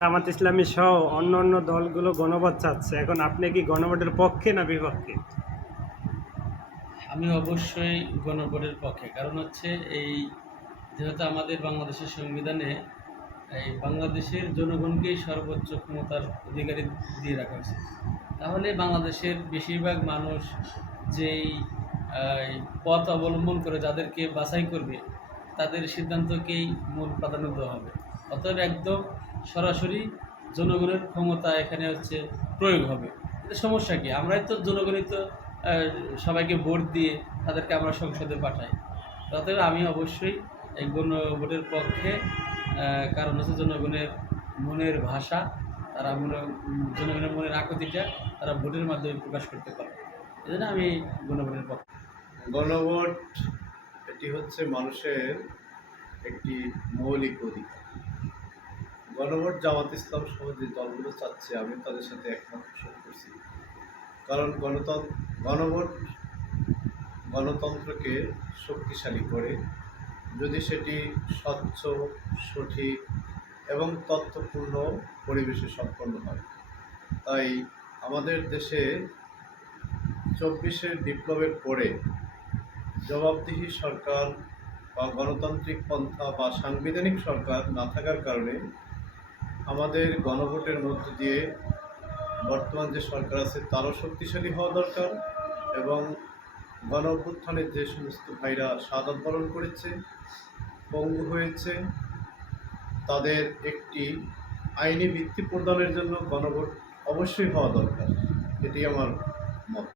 জামাত ইসলামী সহ অন্য দলগুলো গণভোট চাচ্ছে। এখন আপনি কি গণভোটের পক্ষে না বিপক্ষে? আমি অবশ্যই গণভোটের পক্ষে। কারণ হচ্ছে এই যেহেতু আমাদের বাংলাদেশের সংবিধানে এই বাংলাদেশের জনগণকেই সর্বোচ্চ ক্ষমতার অধিকারী দিয়ে রাখা হয়েছে। তাহলে বাংলাদেশের বেশিরভাগ মানুষ যেই পথ অবলম্বন করে যাদেরকে বাছাই করবে তাদের সিদ্ধান্তকেই মূল প্রাধান্য দেওয়া হবে। অতএব একদম সরাসরি জনগণের ক্ষমতা এখানে হচ্ছে প্রয়োগ হবে। এতে সমস্যা কি? আমরাই তো জনগণই তো আহ, সবাইকে ভোট দিয়ে তাদেরকে আমরা সংসদে পাঠাই। অতএব আমি অবশ্যই এই গণভোটের পক্ষে। কারণ হচ্ছে জনগণের মনের ভাষা, তারা জনগণের মনের আকুতিটা তারা ভোটের মাধ্যমে প্রকাশ করতে পারে। এই জন্য আমি গণভোটের পক্ষে। গণভোট এটি হচ্ছে মানুষের একটি মৌলিক অধিকার। গণভোট জামাত ইসলাম সহ যে দলগুলো চাচ্ছে আমি তাদের সাথে একমত পোষণ করছি। কারণ গণভোট গণতন্ত্রকে শক্তিশালী করে যদি সেটি স্বচ্ছ, সঠিক এবং তথ্যপূর্ণ পরিবেশে সম্পন্ন হয়। তাই আমাদের দেশে ২৪শে বিপ্লবের পরে জবাবদিহি সরকার বা গণতান্ত্রিক পন্থা বা সাংবিধানিক সরকার না থাকার কারণে আমাদের গণভোটের মধ্য দিয়ে বর্তমান যে সরকার আছে তারও শক্তিশালী হওয়া দরকার এবং গণ অভ্যুত্থানের যে সমস্ত ভাইরা শাহাদাত বরণ করেছে, পঙ্গু হয়েছে, তাদের একটি আইনি ভিত্তি প্রদানের জন্য গণভোট অবশ্যই হওয়া দরকার। এটি আমার মত।